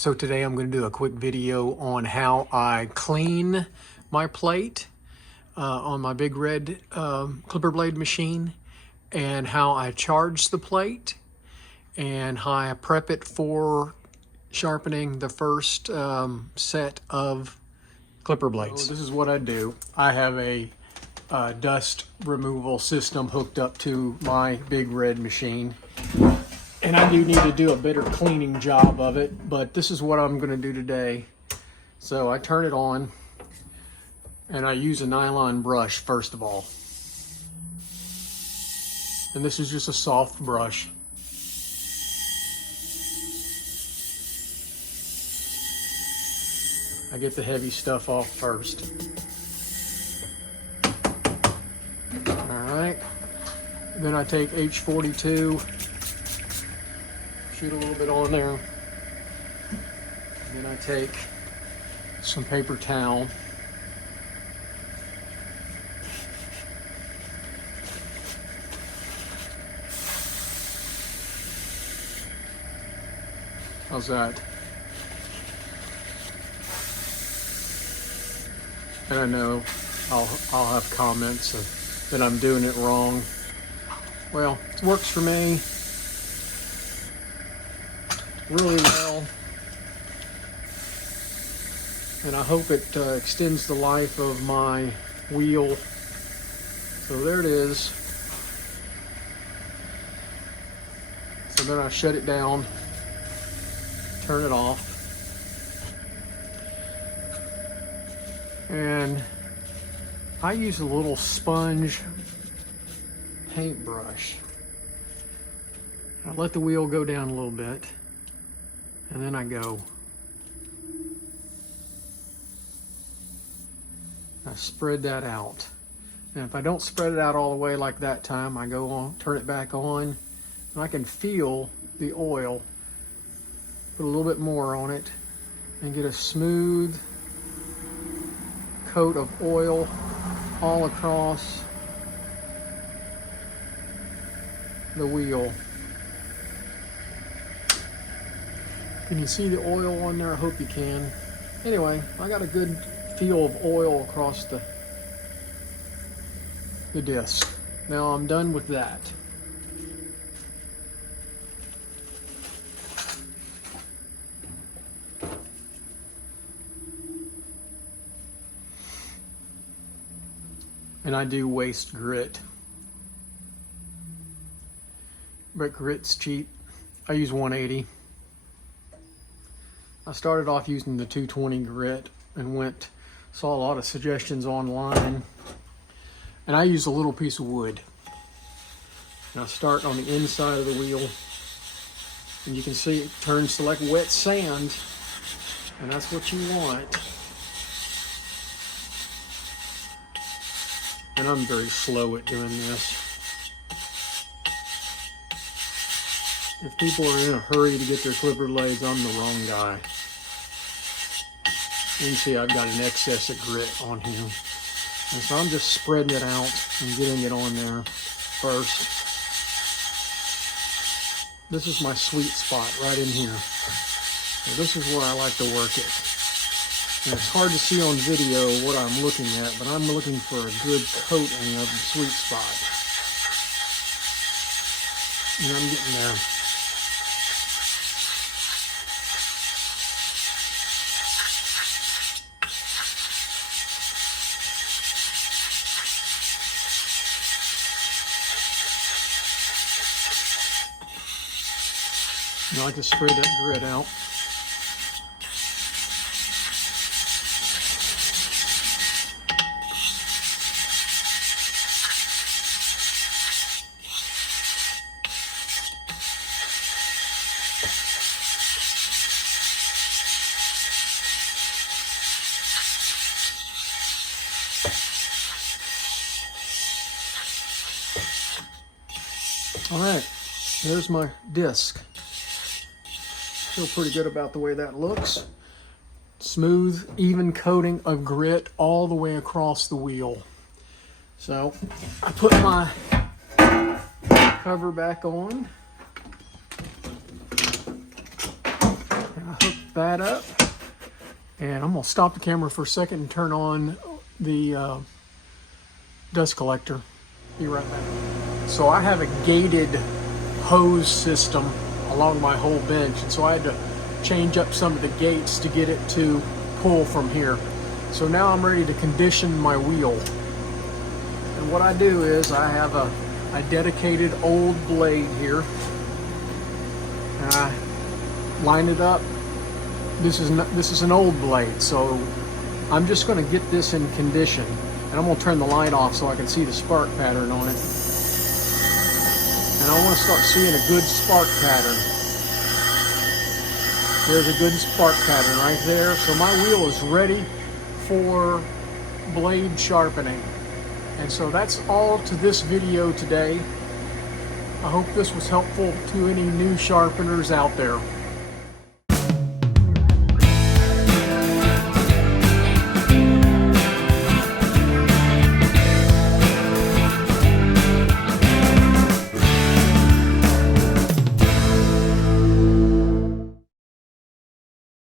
So today I'm going to do a quick video on how I clean my plate on my big red clipper blade machine, and how I charge the plate, and how I prep it for sharpening the first set of clipper blades. So this is what I do. I have a dust removal system hooked up to my big red machine. And I do need to do a better cleaning job of it, but this is what I'm going to do today. So I turn it on, and I use a nylon brush first of all. And this is just a soft brush. I get the heavy stuff off first. All right. Then I take H42. Shoot a little bit on there. Then I take some paper towel. How's that? And I know I'll have comments that I'm doing it wrong. Well, it works for me really well, and I hope it extends the life of my wheel. So there it is. So then I shut it down, turn it off, and I use a little sponge paintbrush. I let the wheel go down a little bit, and then I go. I spread that out. And if I don't spread it out all the way like that time, I go on, turn it back on, and I can feel the oil. Put a little bit more on it and get a smooth coat of oil all across the wheel. Can you see the oil on there? I hope you can. Anyway, I got a good feel of oil across the disc. Now I'm done with that. And I do waste grit. But grit's cheap. I use 180. I started off using the 220 grit and saw a lot of suggestions online. And I use a little piece of wood. And I start on the inside of the wheel. And you can see it turns to like wet sand. And that's what you want. And I'm very slow at doing this. If people are in a hurry to get their clipper blades, I'm the wrong guy. You can see I've got an excess of grit on here. And so I'm just spreading it out and getting it on there first. This is my sweet spot right in here. So this is where I like to work it. And it's hard to see on video what I'm looking at, but I'm looking for a good coating of the sweet spot. And I'm getting there. I like to spread that grit out. All right, there's my disc. Feel pretty good about the way that looks. Smooth, even coating of grit all the way across the wheel. So I put my cover back on. And I hook that up. And I'm gonna stop the camera for a second and turn on the dust collector. Be right back. So I have a gated hose system along my whole bench, and so I had to change up some of the gates to get it to pull from here. So now I'm ready to condition my wheel. And what I do is I have a dedicated old blade here, and I line it up. This is an old blade, so I'm just going to get this in condition, and I'm going to turn the light off so I can see the spark pattern on it. And I want to start seeing a good spark pattern. There's a good spark pattern right there. So my wheel is ready for blade sharpening. And so that's all to this video today. I hope this was helpful to any new sharpeners out there.